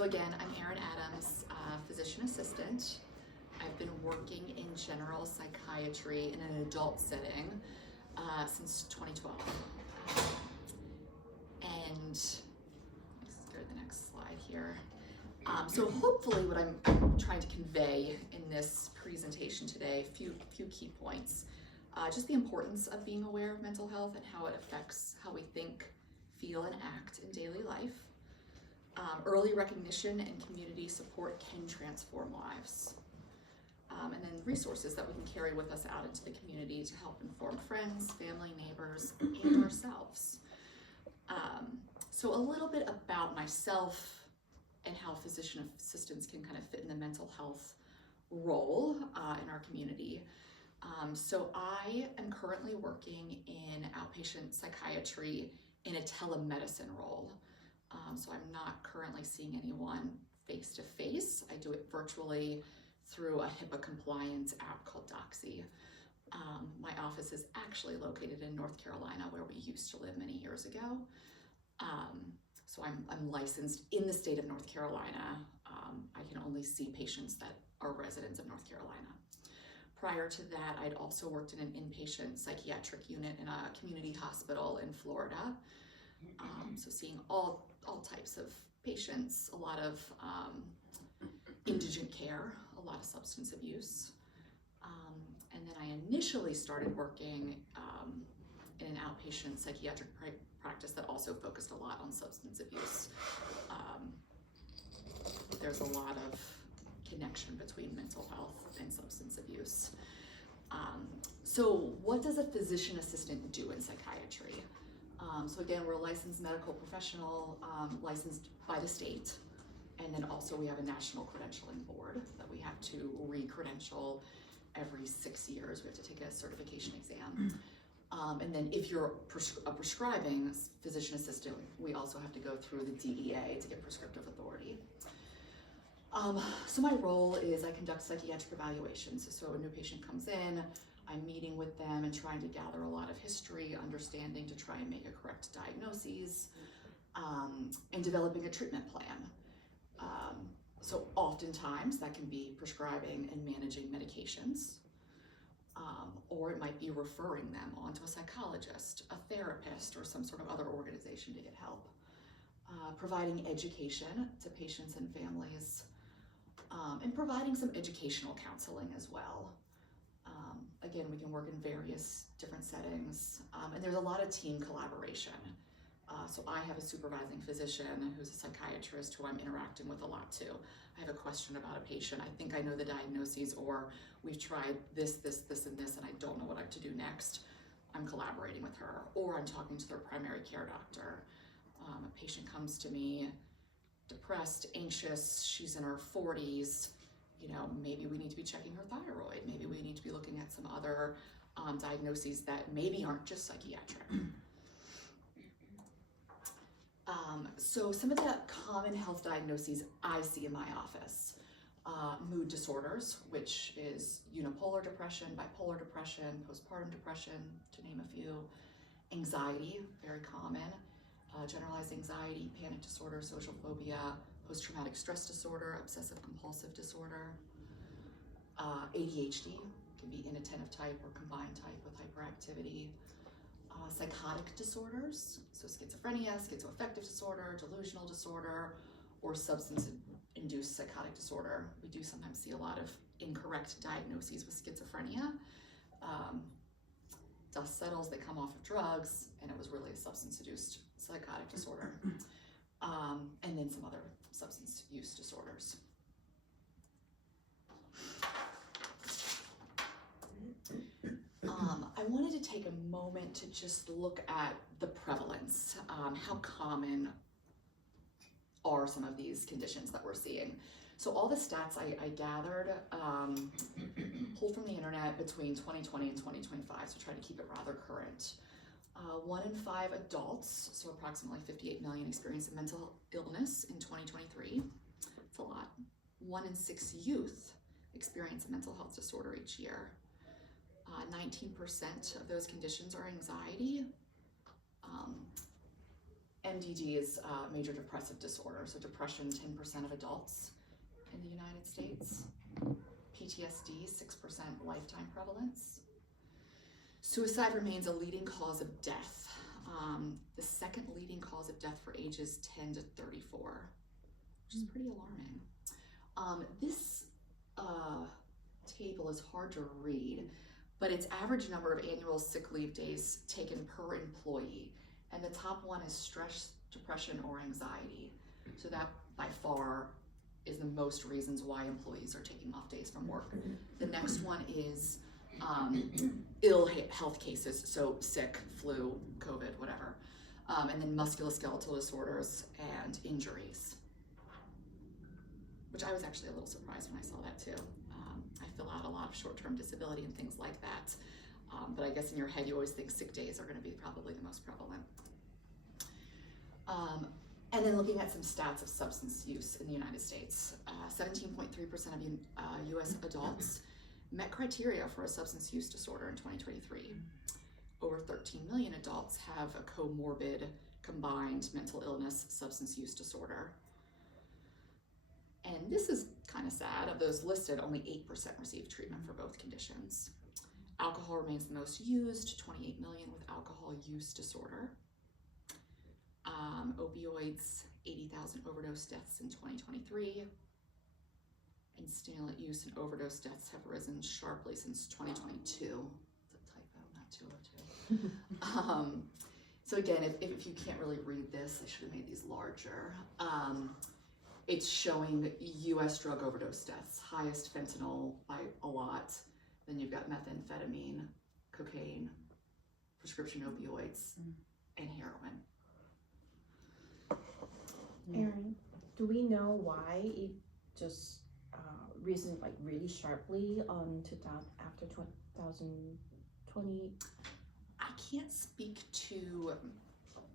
So again, I'm Erin Adams, physician assistant. I've been working in general psychiatry in an adult setting since 2012. And let's go to the next slide here. So hopefully what I'm trying to convey in this presentation today, a few key points. Just the importance of being aware of mental health and how it affects how we think, feel, and act in daily life. Early recognition and community support can transform lives. And then resources that we can carry with us out into the community to help inform friends, family, neighbors, and ourselves. So a little bit about myself and how physician assistants can kind of fit in the mental health role in our community. So I am currently working in outpatient psychiatry in a telemedicine role. So I'm not currently seeing anyone face-to-face. I do it virtually through a HIPAA compliance app called Doxy. My office is actually located in North Carolina, where we used to live many years ago. So I'm licensed in the state of North Carolina. I can only see patients that are residents of North Carolina. Prior to that, I'd also worked in an inpatient psychiatric unit in a community hospital in Florida. So seeing all types of patients, a lot of indigent care, a lot of substance abuse. And then I initially started working in an outpatient psychiatric practice that also focused a lot on substance abuse. There's a lot of connection between mental health and substance abuse. So what does a physician assistant do in psychiatry? So again, we're a licensed medical professional, licensed by the state. And then also we have a national credentialing board that we have to re-credential every 6 years. We have to take a certification exam. And then if you're a prescribing physician assistant, we also have to go through the DEA to get prescriptive authority. So my role is I conduct psychiatric evaluations. So a new patient comes in, I'm meeting with them and trying to gather a lot of history, understanding to try and make a correct diagnosis, and developing a treatment plan. So oftentimes that can be prescribing and managing medications, or it might be referring them onto a psychologist, a therapist, or some sort of other organization to get help. Providing education to patients and families, and providing some educational counseling as well. Again, we can work in various different settings, and there's a lot of team collaboration. So I have a supervising physician who's a psychiatrist who I'm interacting with a lot too. I have a question about a patient. I think I know the diagnoses, or we've tried this, and this, and I don't know what I have to do next. I'm collaborating with her, or I'm talking to their primary care doctor. A patient comes to me depressed, anxious, she's in her 40s, maybe we need to be checking her thyroid, maybe we need to be looking at some other diagnoses that maybe aren't just psychiatric. So some of the common health diagnoses I see in my office, mood disorders, which is unipolar depression, bipolar depression, postpartum depression, to name a few, anxiety, very common, generalized anxiety, panic disorder, social phobia, post-traumatic stress disorder, obsessive compulsive disorder, ADHD, can be inattentive type or combined type with hyperactivity, psychotic disorders, so schizophrenia, schizoaffective disorder, delusional disorder, or substance-induced psychotic disorder. We do sometimes see a lot of incorrect diagnoses with schizophrenia. Dust settles, they come off of drugs, and it was really a substance-induced psychotic disorder. And then some other substance use disorders. I wanted to take a moment to just look at the prevalence. How common are some of these conditions that we're seeing? So all the stats I gathered, pulled from the internet between 2020 and 2025, so try to keep it rather current. 1 in 5 adults, so approximately 58 million, experienced mental illness in 2023. It's a lot. 1 in 6 youth experience a mental health disorder each year. 19% of those conditions are anxiety. MDD is major depressive disorder. So depression, 10% of adults in the United States. PTSD, 6% lifetime prevalence. Suicide remains a leading cause of death. The second leading cause of death for ages 10 to 34, which is pretty alarming. This table is hard to read, but it's average number of annual sick leave days taken per employee. And the top one is stress, depression, or anxiety. So that by far is the most reasons why employees are taking off days from work. The next one is ill health cases, so sick, flu, COVID, whatever. And then musculoskeletal disorders and injuries, which I was actually a little surprised when I saw that too. I fill out a lot of short-term disability and things like that. But I guess in your head you always think sick days are going to be probably the most prevalent. And then looking at some stats of substance use in the United States, 17.3% of US adults met criteria for a substance use disorder in 2023. Over 13 million adults have a comorbid combined mental illness substance use disorder. And this is kind of sad. Of those listed, only 8% receive treatment for both conditions. Alcohol remains the most used, 28 million with alcohol use disorder. Opioids, 80,000 overdose deaths in 2023. And stimulant use and overdose deaths have risen sharply since 2022. It's a typo, not 202. So again, if you can't really read this, I should have made these larger. It's showing US drug overdose deaths, highest fentanyl by a lot. Then you've got methamphetamine, cocaine, prescription opioids, and heroin. Erin, do we know why it just risen like really sharply after 2020? I can't speak to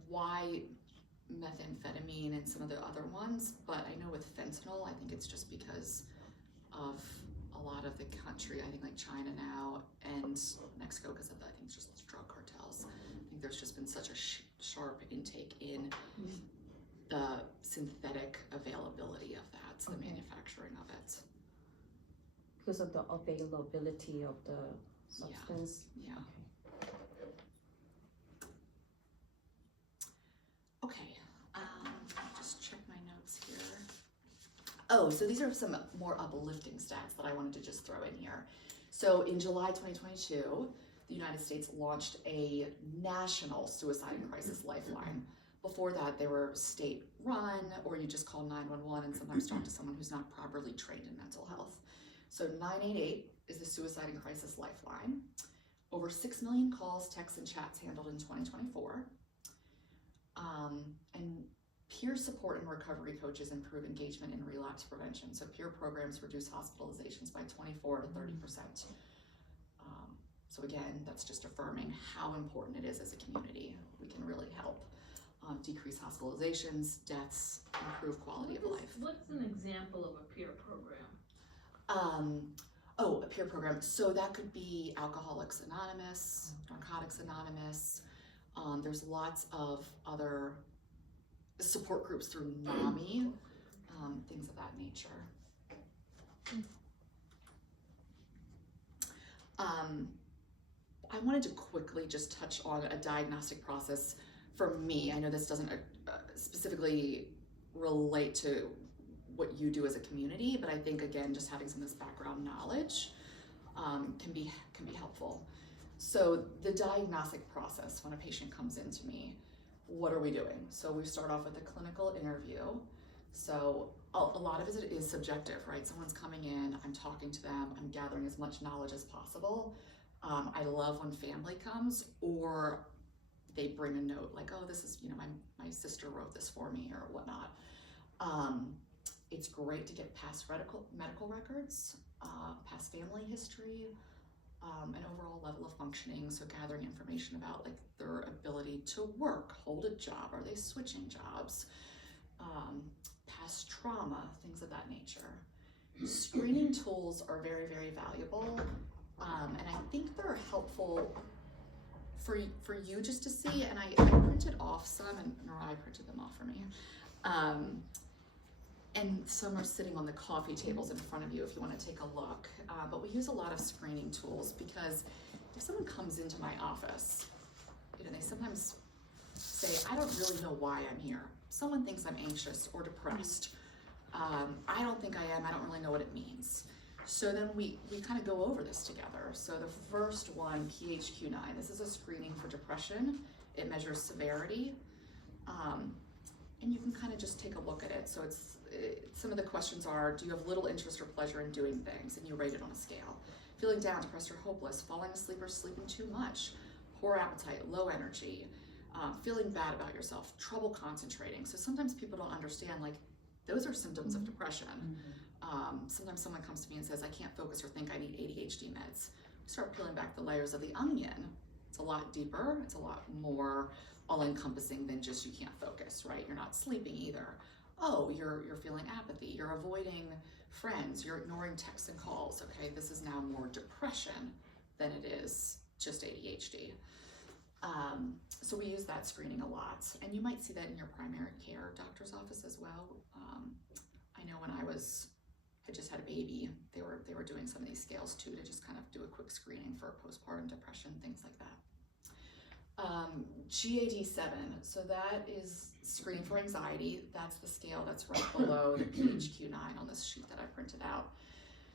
why methamphetamine and some of the other ones, but I know with fentanyl, I think it's just because of a lot of the country, I think like China now and Mexico, because of I think it's just drug cartels. I think there's just been such a sharp intake in the synthetic availability of that, the manufacturing of it. Because of the availability of the substance? Yeah. Okay, just check my notes here. Oh, so these are some more uplifting stats that I wanted to just throw in here. So in July 2022, the United States launched a national suicide and crisis lifeline. Before that, they were state-run, or you just call 911 and sometimes talk to someone who's not properly trained in mental health. So 988 is the Suicide and Crisis Lifeline. Over 6 million calls, texts, and chats handled in 2024. And peer support and recovery coaches improve engagement in relapse prevention. So peer programs reduce hospitalizations by 24 to 30%. So again, that's just affirming how important it is as a community. We can really help decrease hospitalizations, deaths, improve quality of life. What's an example of a peer program? A peer program. So that could be Alcoholics Anonymous, Narcotics Anonymous. There's lots of other support groups through NAMI, things of that nature. I wanted to quickly just touch on a diagnostic process for me. I know this doesn't specifically relate to what you do as a community, but I think again, just having some of this background knowledge can be helpful. So the diagnostic process, when a patient comes in to me, what are we doing? So we start off with a clinical interview. So a lot of it is subjective, right? Someone's coming in, I'm talking to them, I'm gathering as much knowledge as possible. I love when family comes or they bring a note like, oh, this is, my sister wrote this for me or whatnot. It's great to get past medical records, past family history, an overall level of functioning. So gathering information about like their ability to work, hold a job, are they switching jobs, past trauma, things of that nature. Screening tools are very, very valuable. And I think they're helpful for you just to see, and I printed off some, and Nora printed them off for me. And some are sitting on the coffee tables in front of you if you want to take a look. But we use a lot of screening tools because if someone comes into my office, they sometimes say, I don't really know why I'm here. Someone thinks I'm anxious or depressed. I don't think I am. I don't really know what it means. So then we kind of go over this together. So the first one, PHQ-9, this is a screening for depression. It measures severity. And you can kind of just take a look at it. So some of the questions are, do you have little interest or pleasure in doing things? And you rate it on a scale. Feeling down, depressed, or hopeless, falling asleep or sleeping too much, poor appetite, low energy, feeling bad about yourself, trouble concentrating. So sometimes people don't understand, like, those are symptoms of depression. Sometimes someone comes to me and says, I can't focus or think, I need ADHD meds. We start peeling back the layers of the onion. It's a lot deeper, it's a lot more all-encompassing than just you can't focus, right? You're not sleeping either. Oh, you're feeling apathy, you're avoiding friends, you're ignoring texts and calls, okay? This is now more depression than it is just ADHD. So we use that screening a lot, and you might see that in your primary care doctor's office as well. I know when I just had a baby, they were doing some of these scales too to just kind of do a quick screening for postpartum depression, things like that. GAD-7, so that is screening for anxiety. That's the scale that's right below the PHQ-9 on this sheet that I printed out.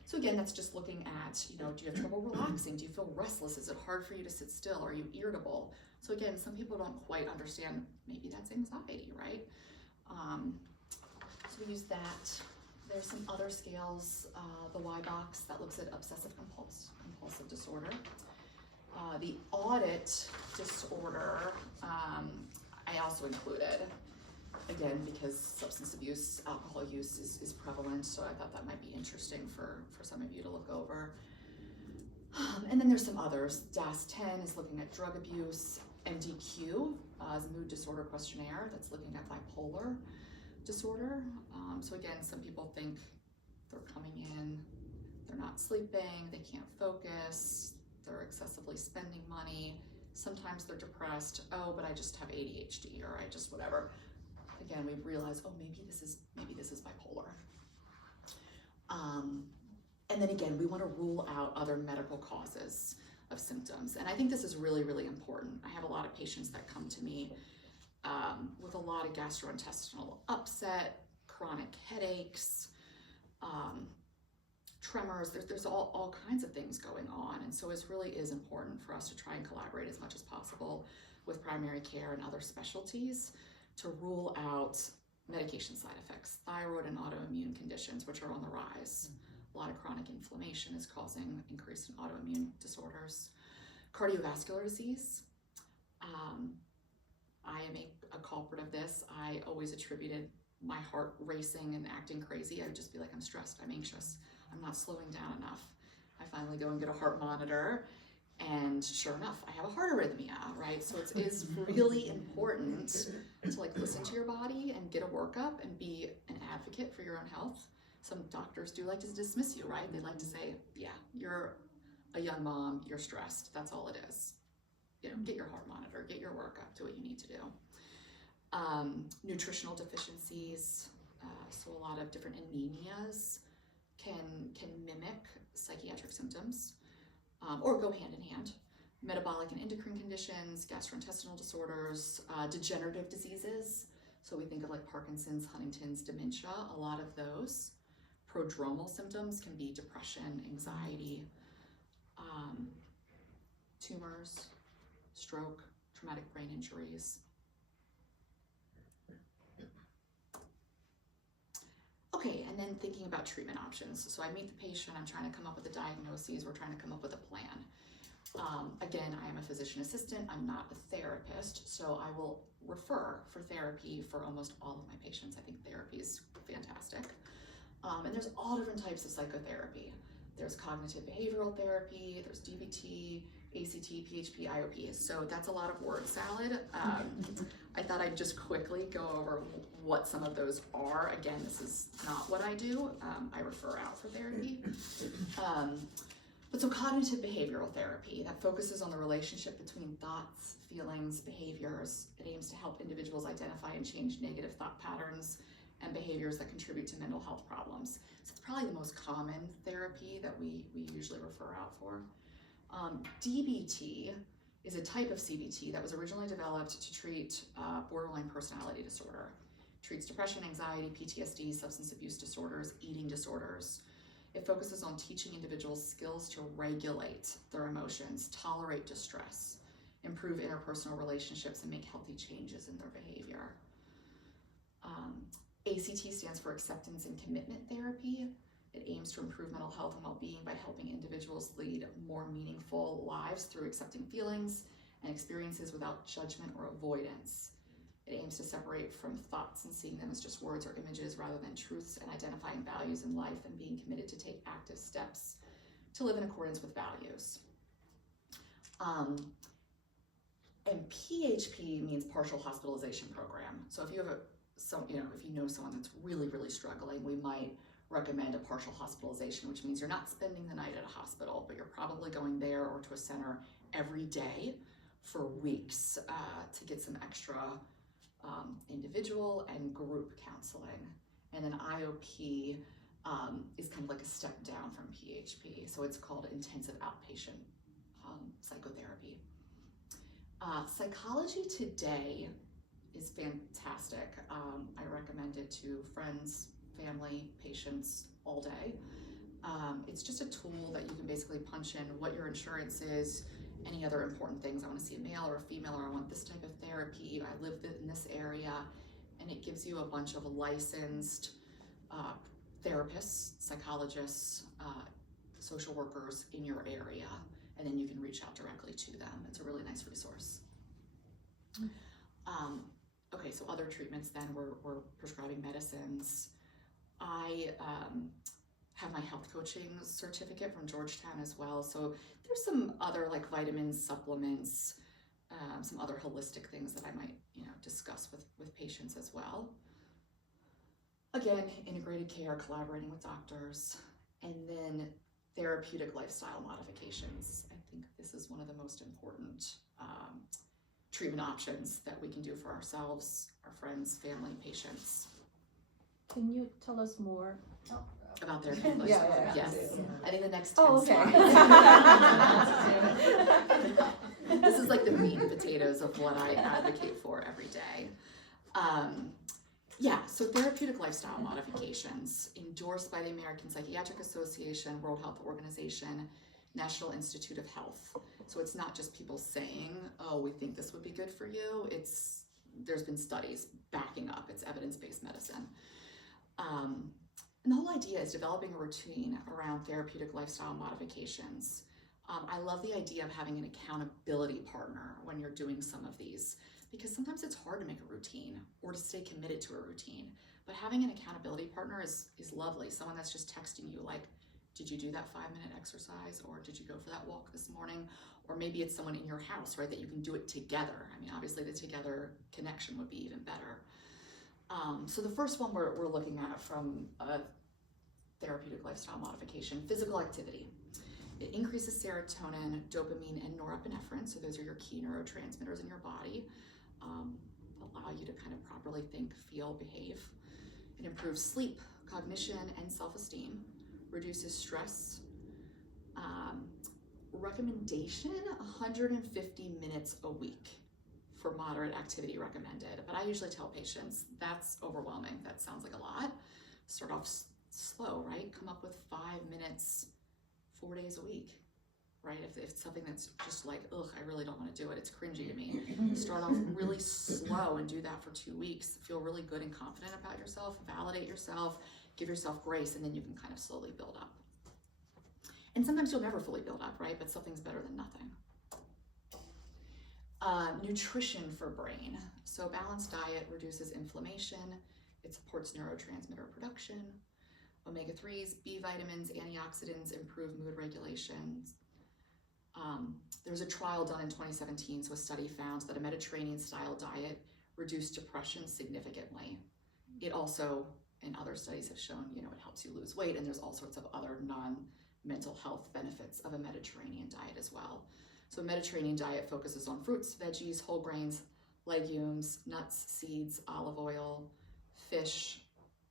So again, that's just looking at, do you have trouble relaxing? Do you feel restless? Is it hard for you to sit still? Are you irritable? So again, some people don't quite understand, maybe that's anxiety, right? So we use that. There's some other scales, the Y box that looks at obsessive compulsive disorder. The audit disorder, I also included, again, because substance abuse, alcohol use is prevalent, so I thought that might be interesting for some of you to look over. And then there's some others. DAS-10 is looking at drug abuse. MDQ is a mood disorder questionnaire that's looking at bipolar disorder. So again, some people think they're coming in, they're not sleeping, they can't focus, they're excessively spending money. Sometimes they're depressed. Oh, but I just have ADHD, or I just whatever. Again, we realize, oh, maybe this is bipolar. And then again, we want to rule out other medical causes of symptoms. And I think this is really, really important. I have a lot of patients that come to me with a lot of gastrointestinal upset, chronic headaches, tremors. There's all kinds of things going on. And so it really is important for us to try and collaborate as much as possible with primary care and other specialties to rule out medication side effects, thyroid and autoimmune conditions, which are on the rise. A lot of chronic inflammation is causing increase in autoimmune disorders. Cardiovascular disease. I am a culprit of this. I always attributed my heart racing and acting crazy. I would just be like, I'm stressed, I'm anxious, I'm not slowing down enough. I finally go and get a heart monitor, and sure enough, I have a heart arrhythmia, right? So it is really important to listen to your body and get a workup and be an advocate for your own health. Some doctors do like to dismiss you, right? They like to say, yeah, you're a young mom, you're stressed, that's all it is. Get your heart monitor, get your workup, do what you need to do. Nutritional deficiencies, so a lot of different anemias can mimic psychiatric symptoms, or go hand in hand. Metabolic and endocrine conditions, gastrointestinal disorders, degenerative diseases. So we think of like Parkinson's, Huntington's, dementia, a lot of those. Prodromal symptoms can be depression, anxiety, tumors, stroke, traumatic brain injuries. Okay, and then thinking about treatment options. So I meet the patient, I'm trying to come up with a diagnosis, we're trying to come up with a plan. Again, I am a physician assistant, I'm not a therapist, so I will refer for therapy for almost all of my patients. I think therapy is fantastic. And there's all different types of psychotherapy. There's cognitive behavioral therapy, there's DBT, ACT, PHP, IOP. So that's a lot of word salad. I thought I'd just quickly go over what some of those are. Again, this is not what I do. I refer out for therapy. But so cognitive behavioral therapy, that focuses on the relationship between thoughts, feelings, behaviors. It aims to help individuals identify and change negative thought patterns and behaviors that contribute to mental health problems. So it's probably the most common therapy that we usually refer out for. DBT is a type of CBT that was originally developed to treat borderline personality disorder. It treats depression, anxiety, PTSD, substance abuse disorders, eating disorders. It focuses on teaching individuals skills to regulate their emotions, tolerate distress, improve interpersonal relationships, and make healthy changes in their behavior. ACT stands for Acceptance and Commitment Therapy. It aims to improve mental health and well-being by helping individuals lead more meaningful lives through accepting feelings and experiences without judgment or avoidance. It aims to separate from thoughts and seeing them as just words or images rather than truths, and identifying values in life and being committed to take active steps to live in accordance with values. And PHP means partial hospitalization program. So if you have if you know someone that's really, really struggling, we might recommend a partial hospitalization, which means you're not spending the night at a hospital, but you're probably going there or to a center every day for weeks to get some extra individual and group counseling. And then IOP is kind of like a step down from PHP. So it's called intensive outpatient psychotherapy. Psychology Today is fantastic. I recommend it to friends, family, patients all day. It's just a tool that you can basically punch in what your insurance is, any other important things. I want to see a male or a female, or I want this type of therapy, I live in this area, and it gives you a bunch of licensed therapists, psychologists, social workers in your area, and then you can reach out directly to them. It's a really nice resource. Okay, so other treatments then, we're prescribing medicines. I have my health coaching certificate from Georgetown as well. So there's some other like vitamins, supplements, some other holistic things that I might discuss with patients as well. Again, integrated care, collaborating with doctors, and then therapeutic lifestyle modifications. I think this is one of the most important treatment options that we can do for ourselves, our friends, family, patients. Can you tell us more? About therapeutic lifestyle? Yes. I think the next 10 slides. This is like the meat and potatoes of what I advocate for every day. So therapeutic lifestyle modifications endorsed by the American Psychiatric Association, World Health Organization, National Institute of Health. So it's not just people saying, oh, we think this would be good for you. There's been studies backing up. It's evidence-based medicine. And the whole idea is developing a routine around therapeutic lifestyle modifications. I love the idea of having an accountability partner when you're doing some of these, because sometimes it's hard to make a routine or to stay committed to a routine. But having an accountability partner is lovely. Someone that's just texting you like, did you do that 5-minute exercise? Or did you go for that walk this morning? Or maybe it's someone in your house, right, that you can do it together. I mean, obviously the together connection would be even better. So the first one we're looking at from a therapeutic lifestyle modification, physical activity. It increases serotonin, dopamine, and norepinephrine. So those are your key neurotransmitters in your body. Allow you to kind of properly think, feel, behave. It improves sleep, cognition, and self-esteem. Reduces stress. Recommendation, 150 minutes a week for moderate activity recommended. But I usually tell patients that's overwhelming. That sounds like a lot. Start off slow, right? Come up with 5 minutes, 4 days a week, right? If it's something that's just like, ugh, I really don't want to do it. It's cringy to me. Start off really slow and do that for 2 weeks. Feel really good and confident about yourself. Validate yourself. Give yourself grace, and then you can kind of slowly build up. And sometimes you'll never fully build up, right? But something's better than nothing. Nutrition for brain. So balanced diet reduces inflammation. It supports neurotransmitter production. Omega-3s, B vitamins, antioxidants improve mood regulation. There's a trial done in 2017, so a study found that a Mediterranean-style diet reduced depression significantly. It also, and other studies have shown, it helps you lose weight, and there's all sorts of other mental health benefits of a Mediterranean diet as well. So a Mediterranean diet focuses on fruits, veggies, whole grains, legumes, nuts, seeds, olive oil, fish,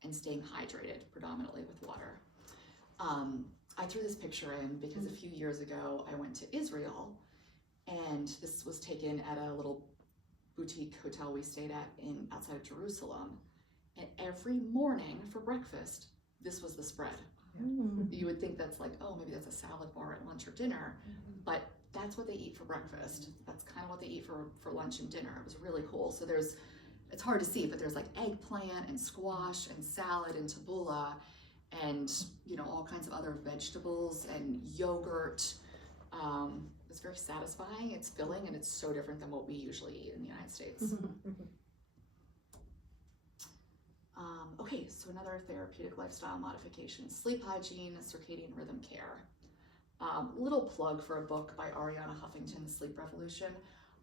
and staying hydrated predominantly with water. I threw this picture in because a few years ago I went to Israel, and this was taken at a little boutique hotel we stayed at outside of Jerusalem. And every morning for breakfast, this was the spread. You would think that's like, oh, maybe that's a salad bar at lunch or dinner, but that's what they eat for breakfast. That's kind of what they eat for lunch and dinner. It was really cool. So it's hard to see, but there's like eggplant and squash and salad and tabbouleh and, you know, all kinds of other vegetables and yogurt. It's very satisfying, it's filling, and it's so different than what we usually eat in the United States. Okay, so another therapeutic lifestyle modification, sleep hygiene, circadian rhythm care. Little plug for a book by Ariana Huffington, The Sleep Revolution.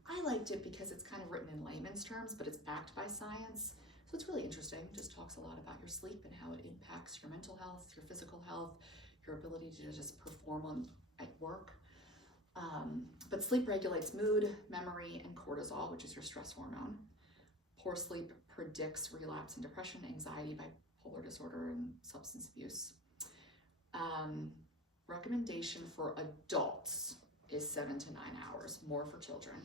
I liked it because it's kind of written in layman's terms, but it's backed by science. So it's really interesting. It just talks a lot about your sleep and how it impacts your mental health, your physical health, your ability to just perform at work. But sleep regulates mood, memory, and cortisol, which is your stress hormone. Poor sleep predicts relapse in depression, anxiety, bipolar disorder, and substance abuse. Recommendation for adults is 7 to 9 hours, more for children.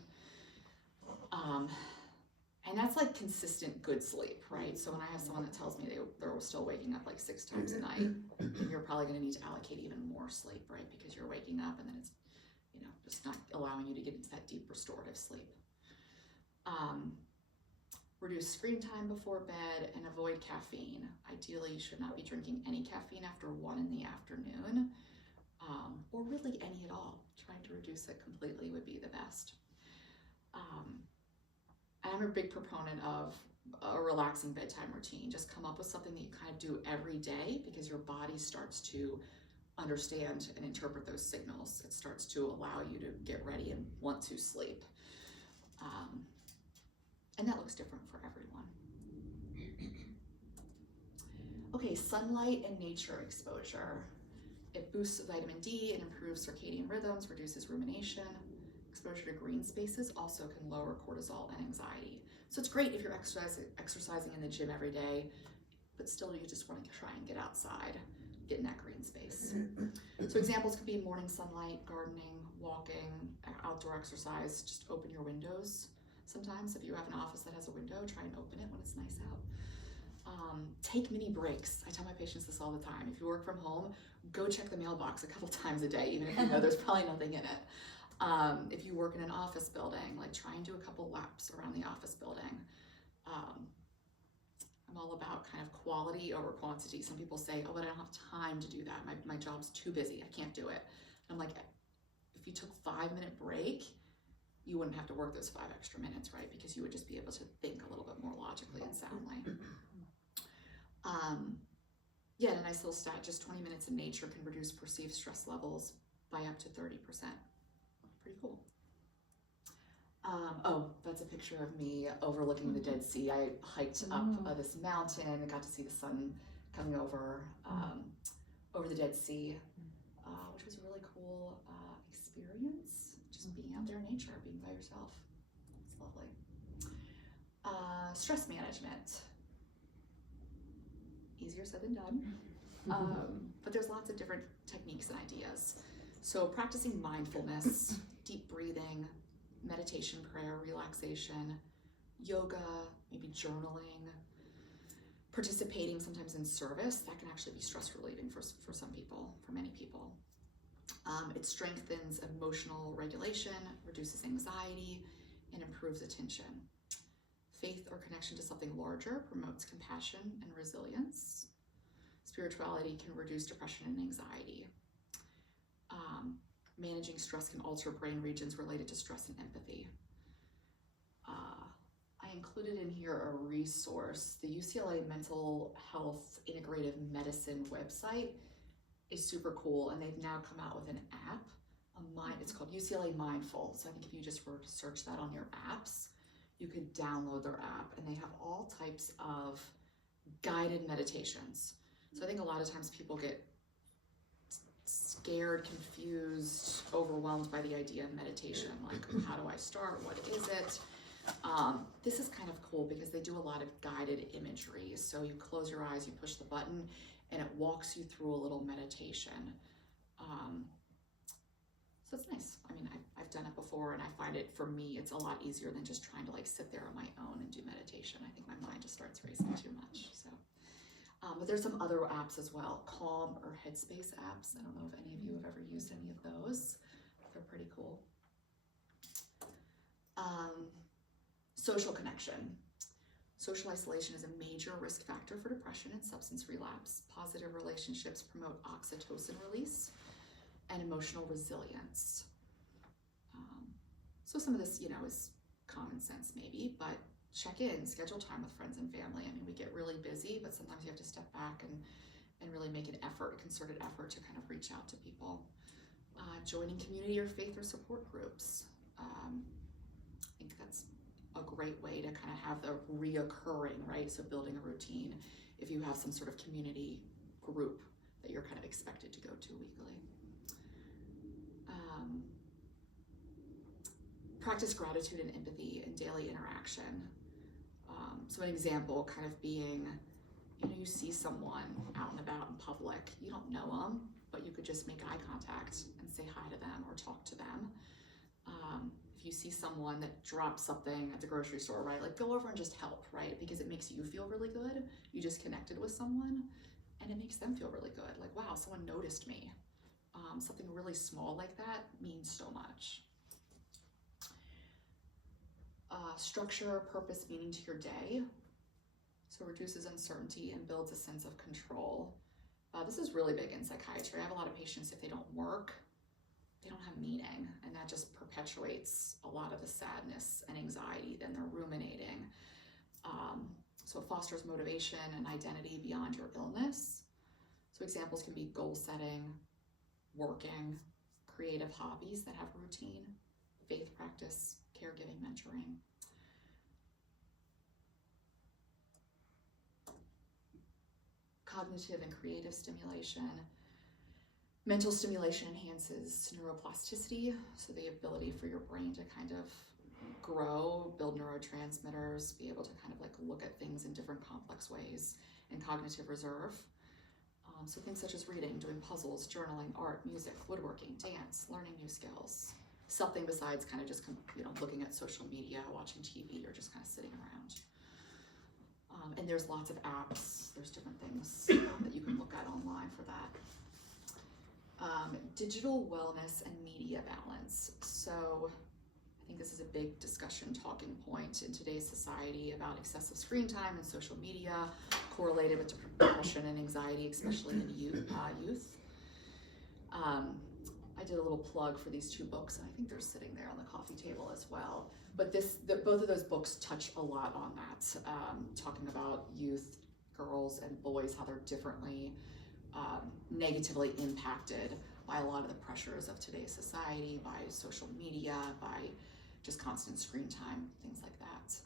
And that's like consistent good sleep, right? So when I have someone that tells me they're still waking up like 6 times a night, then you're probably gonna need to allocate even more sleep, right? Because you're waking up and then it's, you know, just not allowing you to get into that deep restorative sleep. Reduce screen time before bed and avoid caffeine. Ideally, you should not be drinking any caffeine after 1 in the afternoon, or really any at all. Trying to reduce it completely would be the best. I'm a big proponent of a relaxing bedtime routine. Just come up with something that you kind of do every day, because your body starts to understand and interpret those signals. It starts to allow you to get ready and want to sleep. And that looks different for everyone. Okay, sunlight and nature exposure. It boosts vitamin D and improves circadian rhythms, reduces rumination. Exposure to green spaces also can lower cortisol and anxiety. So it's great if you're exercising in the gym every day, but still you just want to try and get outside, get in that green space. So examples could be morning sunlight, gardening, walking, outdoor exercise. Just open your windows. Sometimes if you have an office that has a window, try and open it when it's nice out. Take mini breaks. I tell my patients this all the time. If you work from home, go check the mailbox a couple times a day, even if you know there's probably nothing in it. If you work in an office building, like try and do a couple laps around the office building. I'm all about kind of quality over quantity. Some people say, oh, but I don't have time to do that. My job's too busy, I can't do it. And I'm like, if you took a 5-minute break, you wouldn't have to work those 5 extra minutes, right? Because you would just be able to think a little bit more logically and soundly. Yeah, and a nice little stat, just 20 minutes in nature can reduce perceived stress levels by up to 30%. Pretty cool. Oh, that's a picture of me overlooking the Dead Sea. I hiked up this mountain and got to see the sun coming over the Dead Sea, which was a really cool experience. Just being out there in nature, being by yourself. It's lovely. Stress management. Easier said than done. But there's lots of different techniques and ideas. So practicing mindfulness, deep breathing, meditation, prayer, relaxation, yoga, maybe journaling, participating sometimes in service, that can actually be stress relieving for some people, for many people. It strengthens emotional regulation, reduces anxiety, and improves attention. Faith or connection to something larger promotes compassion and resilience. Spirituality can reduce depression and anxiety. Managing stress can alter brain regions related to stress and empathy. I included in here a resource. The UCLA Mental Health Integrative Medicine website is super cool, and they've now come out with an app. It's called UCLA Mindful. So I think if you just were to search that on your apps, you could download their app, and they have all types of guided meditations. So I think a lot of times people get scared, confused, overwhelmed by the idea of meditation. Like, how do I start? What is it? This is kind of cool because they do a lot of guided imagery. So you close your eyes, you push the button, and it walks you through a little meditation. So it's nice. I mean, I've done it before, and I find it, for me, it's a lot easier than just trying to like sit there on my own and do meditation. I think my mind just starts racing too much. So, but there's some other apps as well, Calm or Headspace apps. I don't know if any of you have ever used any of those. They're pretty cool. Social connection. Social isolation is a major risk factor for depression and substance relapse. Positive relationships promote oxytocin release and emotional resilience. So some of this, is common sense maybe, but check in, schedule time with friends and family. I mean, we get really busy, but sometimes you have to step back and really make an effort, a concerted effort to kind of reach out to people. Joining community or faith or support groups. I think that's a great way to kind of have the reoccurring, right? So building a routine if you have some sort of community group that you're kind of expected to go to weekly. Practice gratitude and empathy in daily interaction. So an example kind of being, you see someone out and about in public, you don't know them, but you could just make eye contact and say hi to them or talk to them. If you see someone that drops something at the grocery store, right, like go over and just help, right? Because it makes you feel really good. You just connected with someone and it makes them feel really good. Like, wow, someone noticed me. Something really small like that means so much. Structure, purpose, meaning to your day. So reduces uncertainty and builds a sense of control. This is really big in psychiatry. I have a lot of patients, if they don't work, they don't have meaning, and that just perpetuates a lot of the sadness and anxiety. Then they're ruminating. So it fosters motivation and identity beyond your illness. So examples can be goal setting, working, creative hobbies that have routine, faith practice, caregiving, mentoring. Cognitive and creative stimulation. Mental stimulation enhances neuroplasticity, so the ability for your brain to kind of grow, build neurotransmitters, be able to kind of like look at things in different complex ways, and cognitive reserve. So things such as reading, doing puzzles, journaling, art, music, woodworking, dance, learning new skills. Something besides kind of just, looking at social media, watching TV, or just kind of sitting around. And there's lots of apps, there's different things that you can look at online for that. Digital wellness and media balance. So I think this is a big discussion talking point in today's society about excessive screen time and social media correlated with depression and anxiety, especially in youth. I did a little plug for these two books, and I think they're sitting there on the coffee table as well. But both of those books touch a lot on that, talking about youth, girls, and boys, how they're differently negatively impacted by a lot of the pressures of today's society, by social media, by just constant screen time, things like that.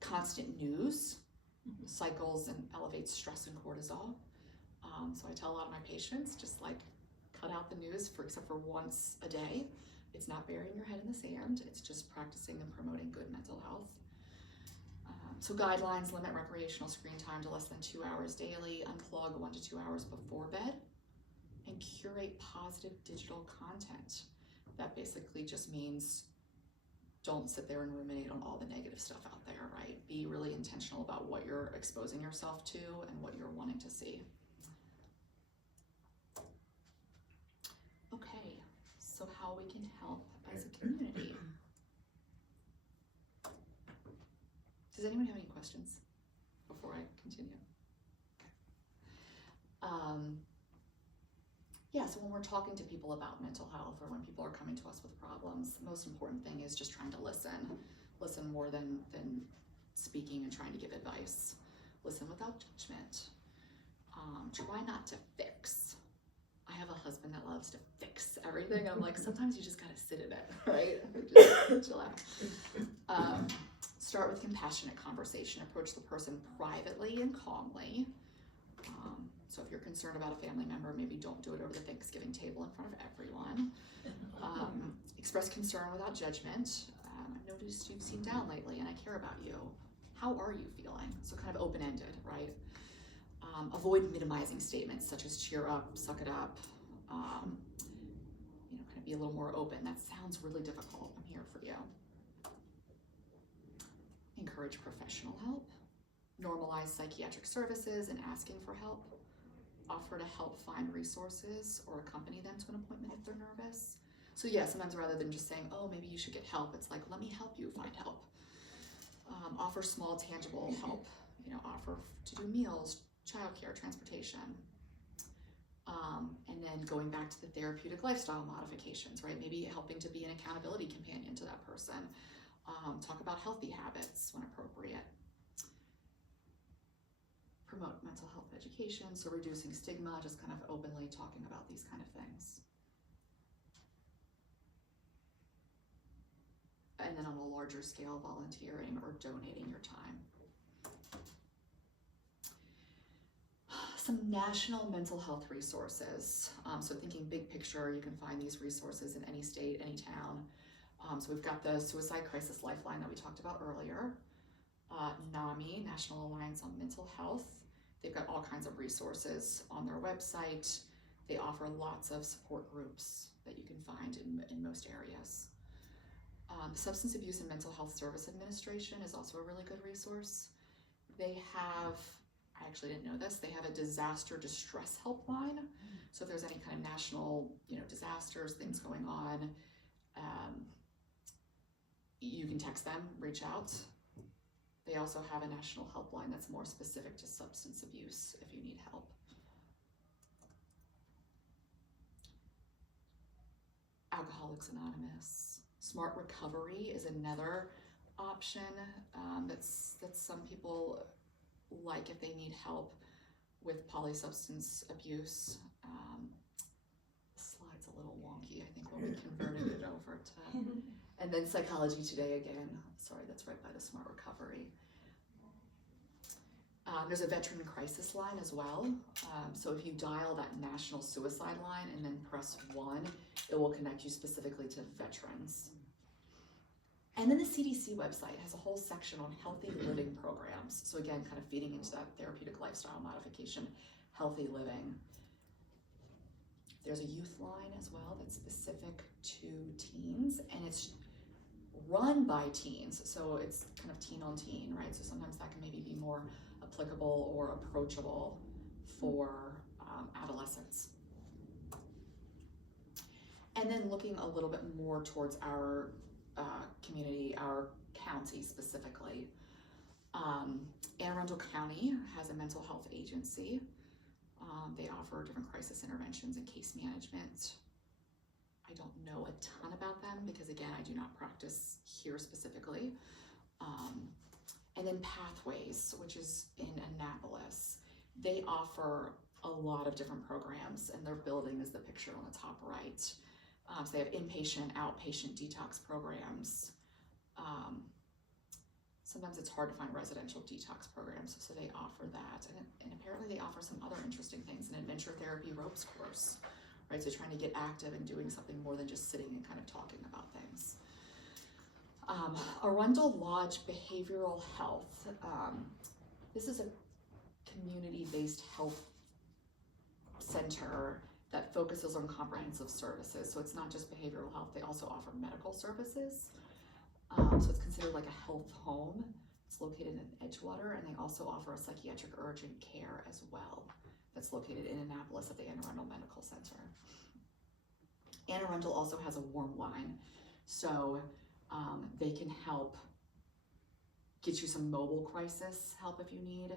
Constant news cycles and elevates stress and cortisol. So I tell a lot of my patients, just like cut out the news except for once a day. It's not burying your head in the sand. It's just practicing and promoting good mental health. So guidelines: limit recreational screen time to less than 2 hours daily, unplug 1 to 2 hours before bed, and curate positive digital content. That basically just means don't sit there and ruminate on all the negative stuff out there, right? Be really intentional about what you're exposing yourself to and what you're wanting to see. Okay, so how we can help as a community. Does anyone have any questions before I continue? So when we're talking to people about mental health, or when people are coming to us with problems, the most important thing is just trying to listen more than speaking and trying to give advice. Listen without judgment. Try not to fix. I have a husband that loves to fix everything. I'm like, sometimes you just gotta sit in it, right? Just chill out. Start with compassionate conversation. Approach the person privately and calmly. So if you're concerned about a family member, maybe don't do it over the Thanksgiving table in front of everyone. Express concern without judgment. I've noticed you've seemed down lately and I care about you. How are you feeling? So kind of open-ended, right? Avoid minimizing statements such as cheer up, suck it up, kind of be a little more open. That sounds really difficult. I'm here for you. Encourage professional help. Normalize psychiatric services and asking for help. Offer to help find resources or accompany them to an appointment if they're nervous. So yeah, sometimes rather than just saying, oh, maybe you should get help, it's like, let me help you find help. Offer small, tangible help. Offer to do meals, childcare, transportation. And then going back to the therapeutic lifestyle modifications, right? Maybe helping to be an accountability companion to that person. Talk about healthy habits when appropriate. Promote mental health education, so reducing stigma, just kind of openly talking about these kind of things. And then on a larger scale, volunteering or donating your time. Some national mental health resources. So thinking big picture, you can find these resources in any state, any town. So we've got the Suicide Crisis Lifeline that we talked about earlier. NAMI, National Alliance on Mental Health. They've got all kinds of resources on their website. They offer lots of support groups that you can find in most areas. The Substance Abuse and Mental Health Service Administration is also a really good resource. They have, I actually didn't know this, they have a disaster distress helpline. So if there's any kind of national, disasters, things going on, you can text them, reach out. They also have a national helpline that's more specific to substance abuse if you need help. Alcoholics Anonymous. Smart Recovery is another option that's some people like if they need help with polysubstance abuse. The slide's a little wonky, I think, when we converted it over to... And then Psychology Today again. Sorry, that's right by the Smart Recovery. There's a veteran crisis line as well. So if you dial that national suicide line and then press 1, it will connect you specifically to veterans. And then the CDC website has a whole section on healthy living programs. So again, kind of feeding into that therapeutic lifestyle modification, healthy living. There's a youth line as well that's specific to teens, and it's run by teens. So it's kind of teen on teen, right? So sometimes that can maybe be more applicable or approachable for adolescents. And then looking a little bit more towards our community, our county specifically. Anne Arundel County has a mental health agency. They offer different crisis interventions and case management. I don't know a ton about them because, again, I do not practice here specifically. And then Pathways, which is in Annapolis. They offer a lot of different programs, and their building is the picture on the top right. So they have inpatient, outpatient detox programs. Sometimes it's hard to find residential detox programs, so they offer that. And apparently they offer some other interesting things, an adventure therapy ropes course, right? So trying to get active and doing something more than just sitting and kind of talking about things. Arundel Lodge Behavioral Health. This is a community-based health center that focuses on comprehensive services. So it's not just behavioral health, they also offer medical services. So it's considered like a health home. It's located in Edgewater, and they also offer a psychiatric urgent care as well. That's located in Annapolis at the Anne Arundel Medical Center. Anne Arundel also has a warm line. So they can help get you some mobile crisis help if you need,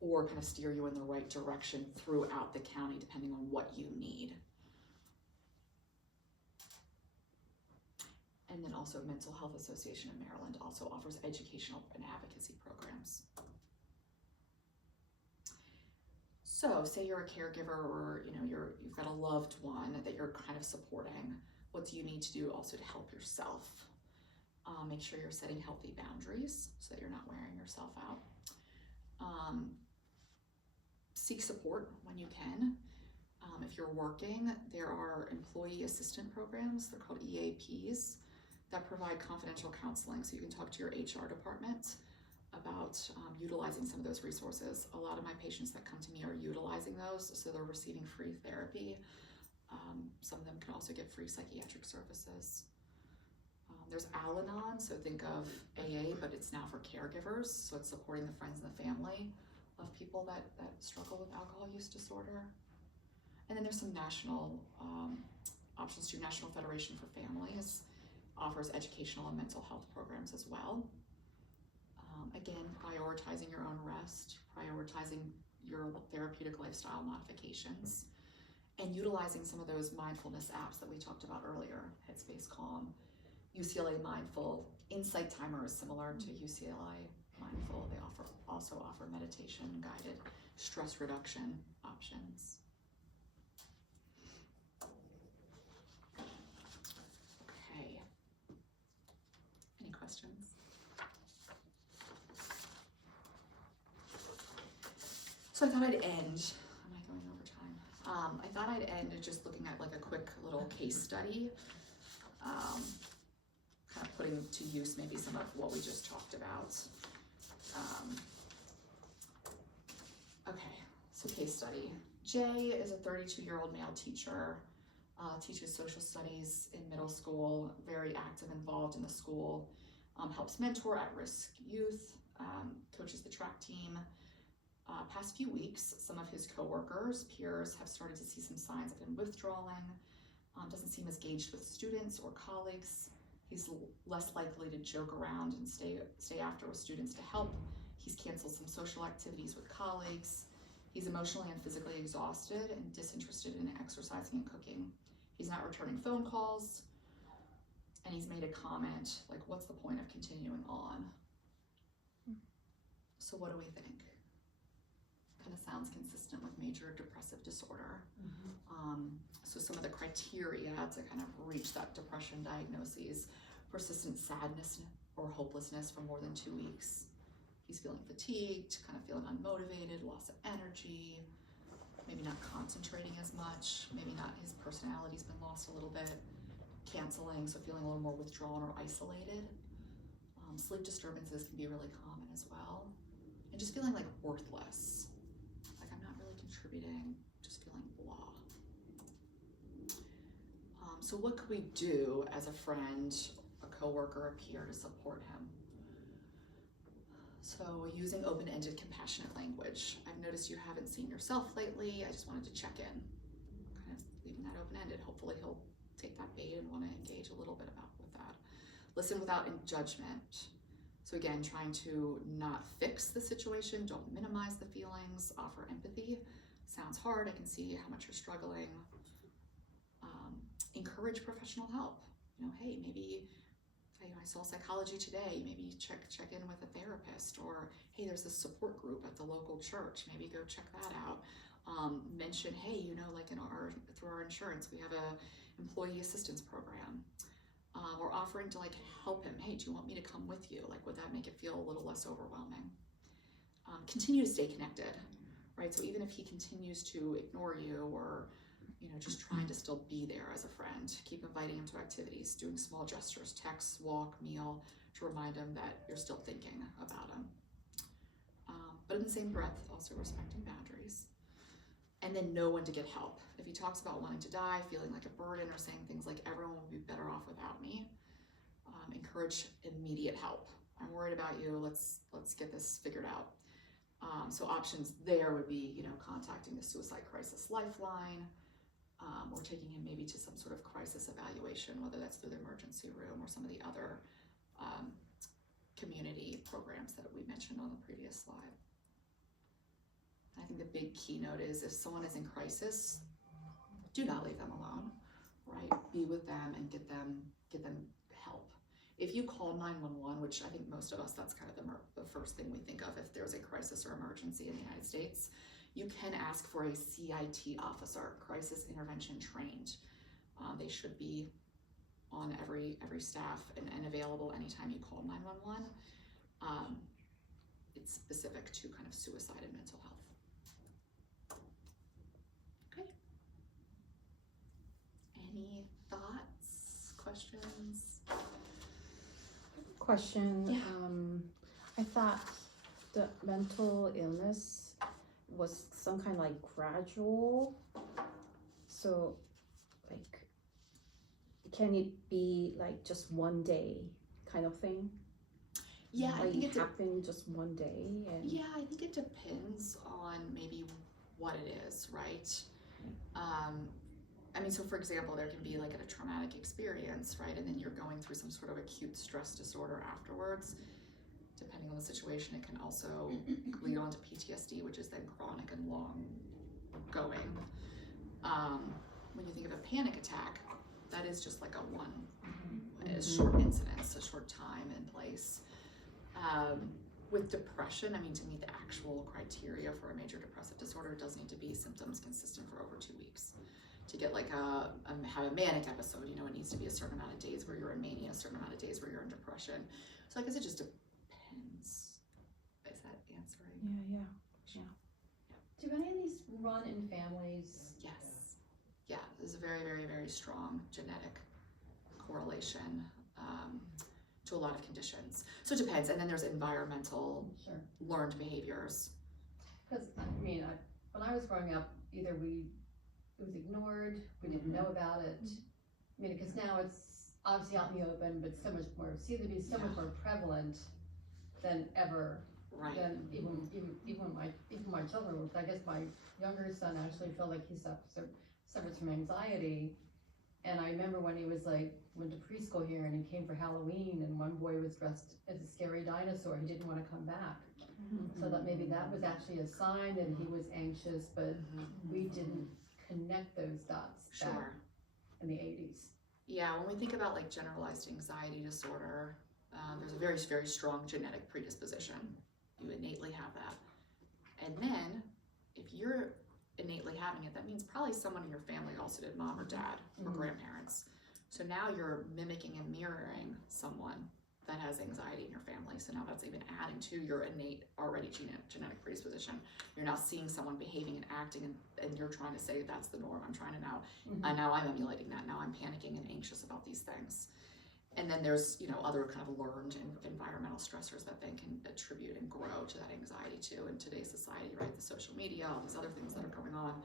or kind of steer you in the right direction throughout the county depending on what you need. And then also Mental Health Association of Maryland also offers educational and advocacy programs. So say you're a caregiver, or you've got a loved one that you're kind of supporting. What do you need to do also to help yourself? Make sure you're setting healthy boundaries so that you're not wearing yourself out. seek support when you can. If you're working, there are employee assistant programs, they're called EAPs, that provide confidential counseling, so you can talk to your HR department about utilizing some of those resources. A lot of my patients that come to me are utilizing those, so they're receiving free therapy. Some of them can also get free psychiatric services. There's Al-Anon, so think of AA, but it's now for caregivers, so it's supporting the friends and the family of people that struggle with alcohol use disorder. And then there's some national options too. National Federation for Families offers educational and mental health programs as well. Again, prioritizing your own rest, prioritizing your therapeutic lifestyle modifications, and utilizing some of those mindfulness apps that we talked about earlier, Headspace Calm, UCLA Mindful. Insight Timer is similar to UCLA Mindful. They also offer meditation, guided stress reduction options. Okay, any questions? So I thought I'd end, am I going over time? I thought I'd end just looking at like a quick little case study, kind of putting to use maybe some of what we just talked about. Okay, so case study. Jay is a 32-year-old male teacher, teaches social studies in middle school, very active, involved in the school, helps mentor at-risk youth, coaches the track team. Past few weeks, some of his coworkers, peers, have started to see some signs of him withdrawing, doesn't seem as engaged with students or colleagues. He's less likely to joke around and stay after with students to help. He's canceled some social activities with colleagues. He's emotionally and physically exhausted and disinterested in exercising and cooking. He's not returning phone calls, and he's made a comment like, what's the point of continuing on? So what do we think? Kind of sounds consistent with major depressive disorder. So some of the criteria to kind of reach that depression diagnosis: persistent sadness or hopelessness for more than 2 weeks. He's feeling fatigued, kind of feeling unmotivated, loss of energy, maybe not concentrating as much, maybe not, his personality's been lost a little bit, canceling, so feeling a little more withdrawn or isolated. Sleep disturbances can be really common as well. And just feeling like worthless. Like, I'm not really contributing, just feeling blah. So what could we do as a friend, a coworker, a peer to support him? So using open-ended, compassionate language. I've noticed you haven't seen yourself lately. I just wanted to check in. Kind of leaving that open-ended. Hopefully he'll take that bait and want to engage a little bit with that. Listen without judgment. So again, trying to not fix the situation, don't minimize the feelings, offer empathy. Sounds hard, I can see how much you're struggling. Encourage professional help. You know, hey, maybe I saw psychology today, maybe check in with a therapist, or hey, there's this support group at the local church, maybe go check that out. Mention, hey, you know, like through our insurance, we have a employee assistance program. Or offering to like help him, hey, do you want me to come with you? Like, would that make it feel a little less overwhelming? Continue to stay connected, right? So even if he continues to ignore you, or you know, just trying to still be there as a friend, keep inviting him to activities, doing small gestures, text, walk, meal, to remind him that you're still thinking about him. But in the same breath, also respecting boundaries. And then know when to get help. If he talks about wanting to die, feeling like a burden, or saying things like, everyone will be better off without me, encourage immediate help. I'm worried about you, let's get this figured out. So options there would be, you know, contacting the Suicide Crisis Lifeline, or taking him maybe to some sort of crisis evaluation, whether that's through the emergency room or some of the other community programs that we mentioned on the previous slide. I think the big keynote is, if someone is in crisis, do not leave them alone, right? Be with them and get them help. If you call 911, which I think most of us, that's kind of the first thing we think of if there's a crisis or emergency in the United States, you can ask for a CIT officer, crisis intervention trained. They should be on every staff and available anytime you call 911. It's specific to kind of suicide and mental health. questions? Question. Yeah. I thought the mental illness was some kind of like gradual. So, like, can it be like just one day kind of thing? Yeah, I Like think it happened just one day, and yeah, I think it depends on maybe what it is, right? I mean, so for example, there can be like a traumatic experience, right? And then you're going through some sort of acute stress disorder afterwards. Depending on the situation, it can also lead on to PTSD, which is then chronic and long going. When you think of a panic attack, that is just like a short incidence, a short time and place. With depression, I mean, to meet the actual criteria for a major depressive disorder, it does need to be symptoms consistent for over 2 weeks. To get like have a manic episode, you know, it needs to be a certain amount of days where you're in mania, a certain amount of days where you're in depression. So I guess it just depends. Is that answering? yeah. Do any of these run in families? Yes. Yeah, there's a very, very, very strong genetic correlation to a lot of conditions. So it depends. And then there's environmental Sure. learned behaviors. Because I mean, when I was growing up, either it was ignored, we didn't know about it. I mean, because now it's obviously out in the open, but so much more, seems to be so much more prevalent than ever. Right. Than even my children were. I guess my younger son actually felt like he suffers from anxiety. And I remember when he was like, went to preschool here and he came for Halloween and one boy was dressed as a scary dinosaur. He didn't want to come back. So that maybe that was actually a sign that he was anxious, but we didn't connect those dots back in the 80s. Yeah, when we think about like generalized anxiety disorder, there's a very, very strong genetic predisposition. You innately have that. And then if you're innately having it, that means probably someone in your family also did, mom or dad or grandparents. So now you're mimicking and mirroring someone that has anxiety in your family. So now that's even adding to your innate already genetic predisposition. You're now seeing someone behaving and acting and you're trying to say that's the norm. I'm trying to now I'm emulating that. Now I'm panicking and anxious about these things. And then there's, you know, other kind of learned environmental stressors that then can attribute and grow to that anxiety too in today's society, right? The social media, all these other things that are going on,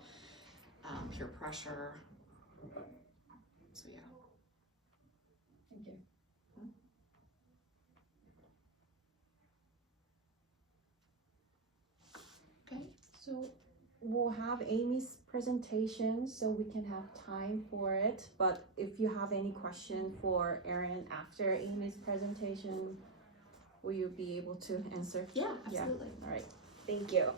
peer pressure. So yeah. Thank you. Okay. So we'll have Amy's presentation so we can have time for it. But if you have any question for Erin after Amy's presentation, will you be able to answer? Yeah, absolutely. Yeah. All right. Thank you.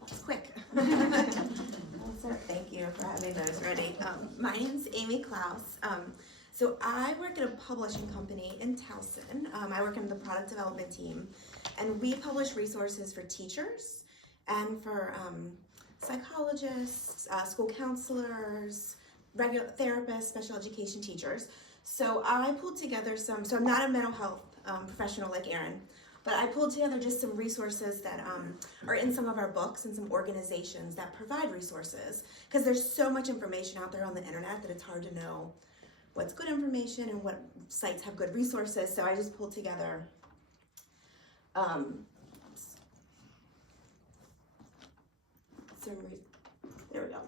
That's quick. Thank you for having those ready. My name's Amy Klaus. So I work at a publishing company in Towson. I work in the product development team, and we publish resources for teachers and for psychologists, school counselors, regular therapists, special education teachers. So I pulled together so I'm not a mental health professional like Erin, but I pulled together just some resources that are in some of our books and some organizations that provide resources, because there's so much information out there on the internet that it's hard to know what's good information and what sites have good resources. So I just pulled together there we go.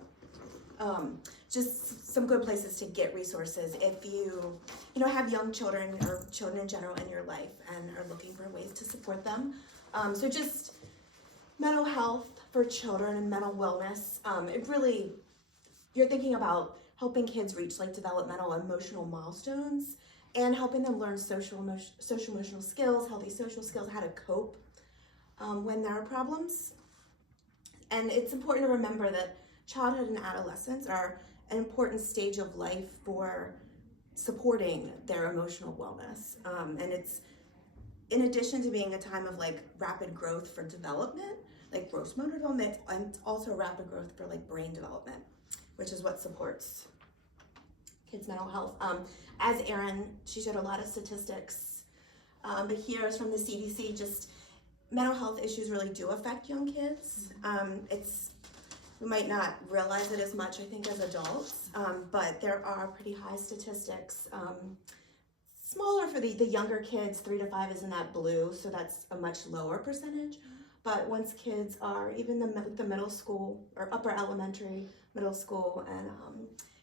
Just some good places to get resources if you have young children or children in general in your life and are looking for ways to support them. So just mental health for children and mental wellness. It really, you're thinking about helping kids reach like developmental emotional milestones and helping them learn social emotional skills, healthy social skills, how to cope when there are problems. And it's important to remember that childhood and adolescence are an important stage of life for supporting their emotional wellness. And it's, in addition to being a time of like rapid growth for development, like gross motor development, and also rapid growth for like brain development, which is what supports kids' mental health. As Erin, she showed a lot of statistics But here is from the CDC, just mental health issues really do affect young kids. We might not realize it as much, I think, as adults, but there are pretty high statistics. Smaller for the younger kids, 3 to 5 is in that blue, so that's a much lower percentage. But once kids are even the middle school or upper elementary, middle school, and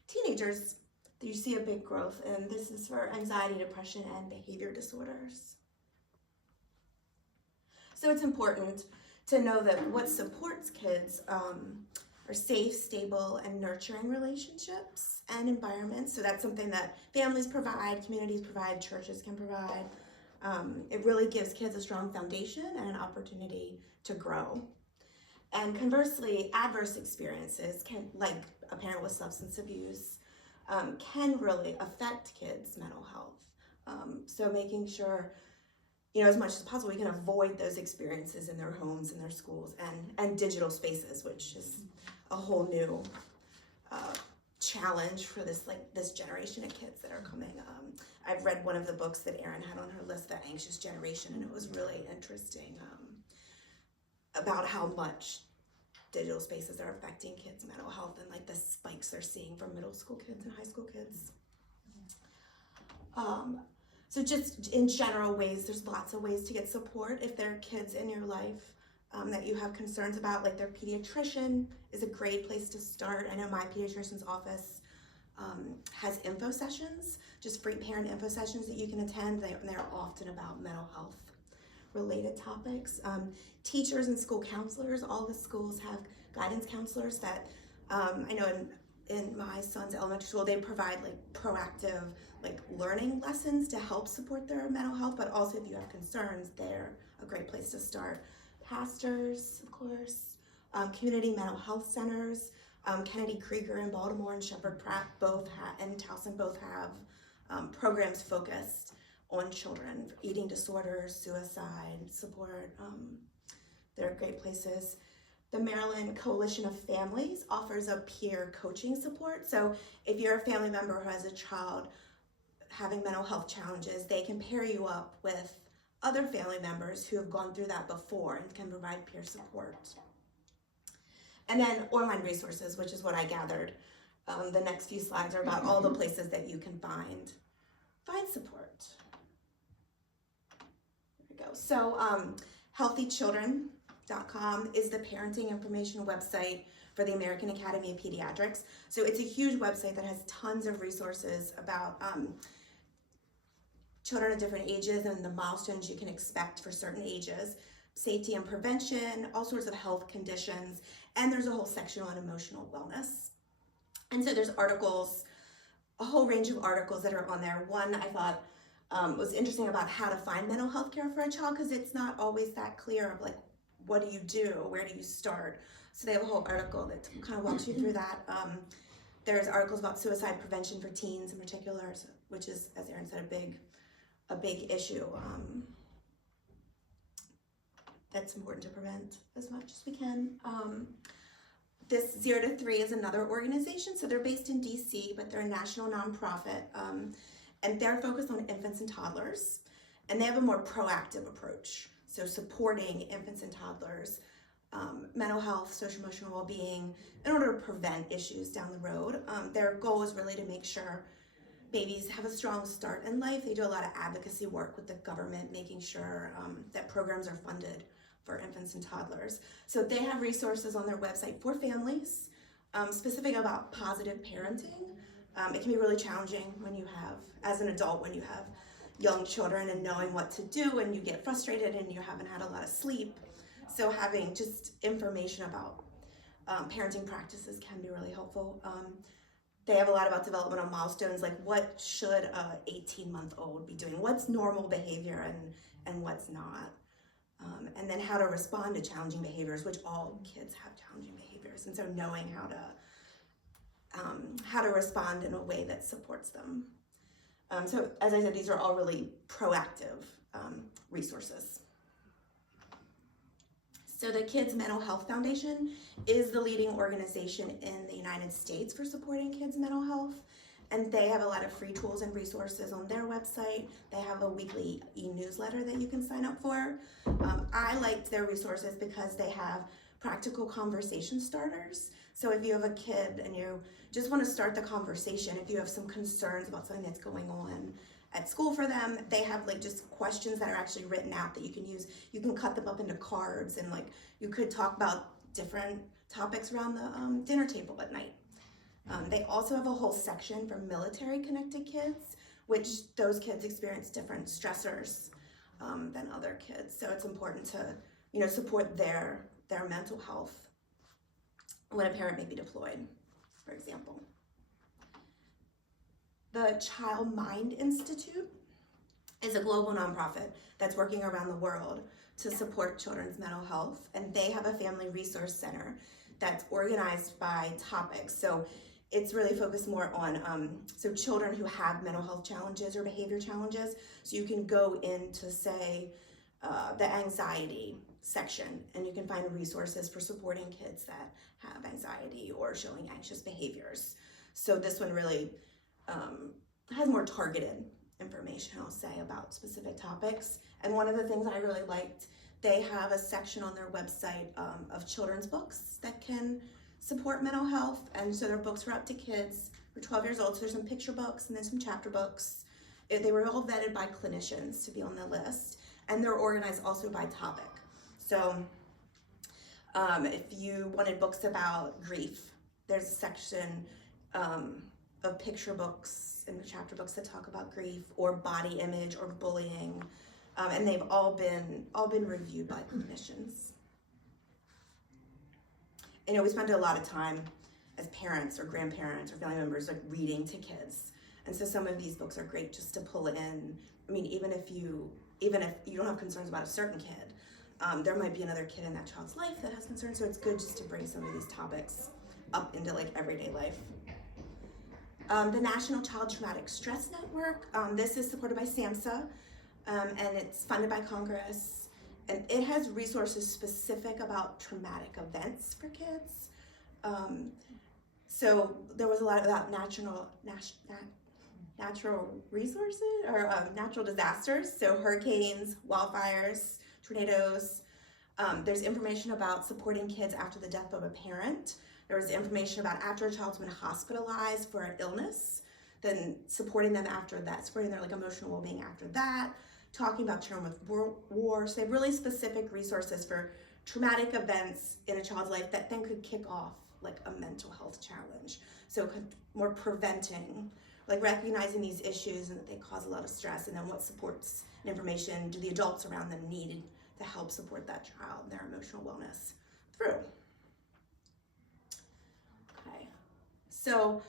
teenagers, you see a big growth, and this is for anxiety, depression, and behavior disorders. So it's important to know that what supports kids are safe, stable, and nurturing relationships and environments. So that's something that families provide, communities provide, churches can provide. It really gives kids a strong foundation and an opportunity to grow. And conversely, adverse experiences like a parent with substance abuse, can really affect kids' mental health. So making sure, as much as possible, we can avoid those experiences in their homes, in their schools, and digital spaces, which is a whole new challenge for this generation of kids that are coming. I've read one of the books that Erin had on her list, The Anxious Generation, and it was really interesting about how much digital spaces are affecting kids' mental health and the spikes they're seeing from middle school kids and high school kids. So just in general ways, there's lots of ways to get support if there are kids in your life that you have concerns about, like their pediatrician is a great place to start. I know my pediatrician's office has info sessions, just free parent info sessions that you can attend. They're often about mental health related topics. Teachers and school counselors, all the schools have guidance counselors that I know in my son's elementary school, they provide proactive learning lessons to help support their mental health, but also if you have concerns, they're a great place to start. Pastors, of course, community mental health centers, Kennedy Krieger in Baltimore and Shepherd Pratt and Towson both have programs focused on children, eating disorders, suicide support. They're great places. The Maryland Coalition of Families offers a peer coaching support. So if you're a family member who has a child having mental health challenges, they can pair you up with other family members who have gone through that before and can provide peer support. And then online resources, which is what I gathered. The next few slides are about all the places that you can find support. There we go. So healthychildren.com is the parenting information website for the American Academy of Pediatrics. So it's a huge website that has tons of resources about children of different ages and the milestones you can expect for certain ages, safety and prevention, all sorts of health conditions, and there's a whole section on emotional wellness. And so there's articles, a whole range of articles that are on there. One I thought was interesting about how to find mental health care for a child, because it's not always that clear of what do you do, where do you start? So they have a whole article that kind of walks you through that. There's articles about suicide prevention for teens in particular, which is, as Erin said, a big issue that's important to prevent as much as we can. This 0 to 3 is another organization, so they're based in DC, but they're a national nonprofit, and they're focused on infants and toddlers, and they have a more proactive approach, so supporting infants and toddlers, mental health, social emotional well-being, in order to prevent issues down the road. Their goal is really to make sure babies have a strong start in life. They do a lot of advocacy work with the government, making sure that programs are funded for infants and toddlers. So they have resources on their website for families, specific about positive parenting. It can be really challenging when you have, as an adult, when you have young children and knowing what to do and you get frustrated and you haven't had a lot of sleep. So having just information about parenting practices can be really helpful. They have a lot about developmental milestones, like what should a 18-month-old be doing? What's normal behavior and what's not? And then how to respond to challenging behaviors, which all kids have challenging behaviors. And so knowing how to respond in a way that supports them. So as I said, these are all really proactive resources. So the Kids Mental Health Foundation is the leading organization in the United States for supporting kids' mental health. and they have a lot of free tools and resources on their website. They have a weekly e-newsletter that you can sign up for. I liked their resources because they have practical conversation starters. So if you have a kid and you just want to start the conversation, if you have some concerns about something that's going on at school for them, they have like just questions that are actually written out that you can use. You can cut them up into cards, and like you could talk about different topics around the dinner table at night. They also have a whole section for military connected kids, which those kids experience different stressors than other kids. So it's important to, support their mental health when a parent may be deployed, for example. The Child Mind Institute is a global nonprofit that's working around the world to support children's mental health, and they have a family resource center that's organized by topics. So it's really focused more on so children who have mental health challenges or behavior challenges. So you can go into, say, the anxiety section, and you can find resources for supporting kids that have anxiety or showing anxious behaviors. So this one really has more targeted information, I'll say, about specific topics. And one of the things I really liked, they have a section on their website of children's books that can support mental health. And so their books are up to kids for 12 years old. So there's some picture books and then some chapter books. They were all vetted by clinicians to be on the list. And they're organized also by topic. So if you wanted books about grief, there's a section of picture books and chapter books that talk about grief, or body image, or bullying. And they've all been reviewed by clinicians. We spend a lot of time as parents or grandparents or family members like reading to kids. And so some of these books are great just to pull in. I mean, even if you don't have concerns about a certain kid, there might be another kid in that child's life that has concerns. So it's good just to bring some of these topics up into like everyday life. The National Child Traumatic Stress Network, this is supported by SAMHSA, and it's funded by Congress. And it has resources specific about traumatic events for kids. So there was a lot about natural resources or natural disasters. So hurricanes, wildfires, tornadoes. There's information about supporting kids after the death of a parent. There was information about after a child's been hospitalized for an illness, then supporting them after that, supporting their like emotional well-being after that. Talking about children with war. So they have really specific resources for traumatic events in a child's life that then could kick off like a mental health challenge. So more preventing, like recognizing these issues and that they cause a lot of stress, and then what supports and information do the adults around them need to help support that child and their emotional wellness through. Okay, so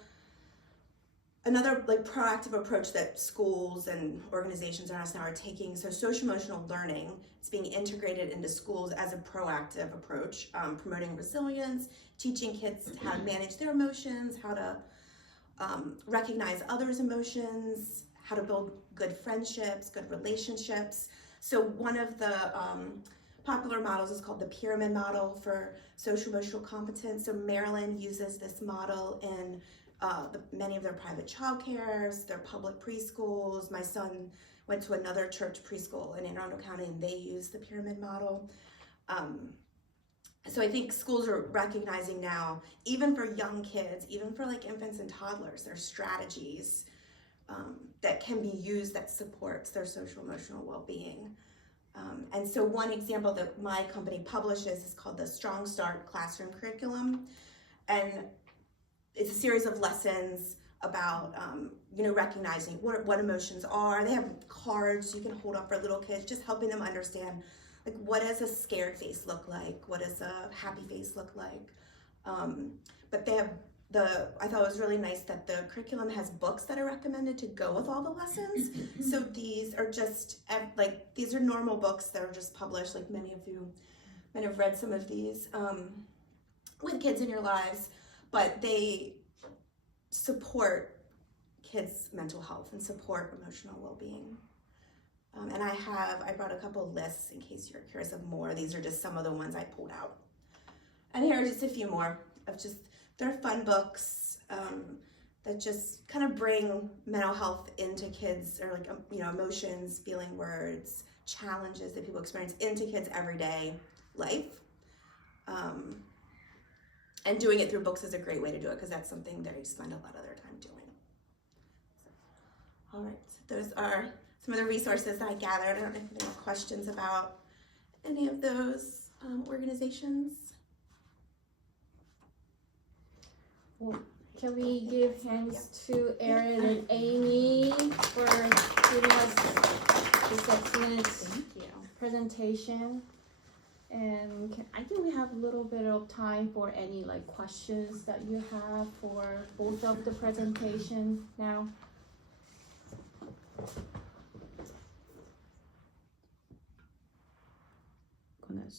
another like proactive approach that schools and organizations around us now are taking, so social emotional learning is being integrated into schools as a proactive approach, promoting resilience, teaching kids how to manage their emotions, how to recognize others' emotions, how to build good friendships, good relationships. So one of the popular models is called the pyramid model for social emotional competence. So Maryland uses this model in many of their private childcares, their public preschools. My son went to another church preschool in Anne Arundel County, and they use the pyramid model. So I think schools are recognizing now, even for young kids, even for like infants and toddlers, there's strategies that can be used that supports their social emotional well-being. And so one example that my company publishes is called the Strong Start Classroom Curriculum. And it's a series of lessons about, recognizing what emotions are. They have cards you can hold up for little kids, just helping them understand, like, what does a scared face look like? What does a happy face look like? But they have I thought it was really nice that the curriculum has books that are recommended to go with all the lessons. So these are just, these are normal books that are just published, like many of you might have read some of these with kids in your lives. But they support kids' mental health and support emotional well-being. And I brought a couple lists in case you're curious of more. These are just some of the ones I pulled out. And here are just a few more of just, they're fun books. that just kind of bring mental health into kids, or like, emotions, feeling words, challenges that people experience into kids' everyday life. And doing it through books is a great way to do it, because that's something that I spend a lot of their time doing. All right, so those are some of the resources that I gathered. I don't know if there are questions about any of those organizations. Can we give hands to Erin and Amy for giving us this excellent Thank you. presentation? And I think we have a little bit of time for any like questions that you have for both of the presentation now. Gonna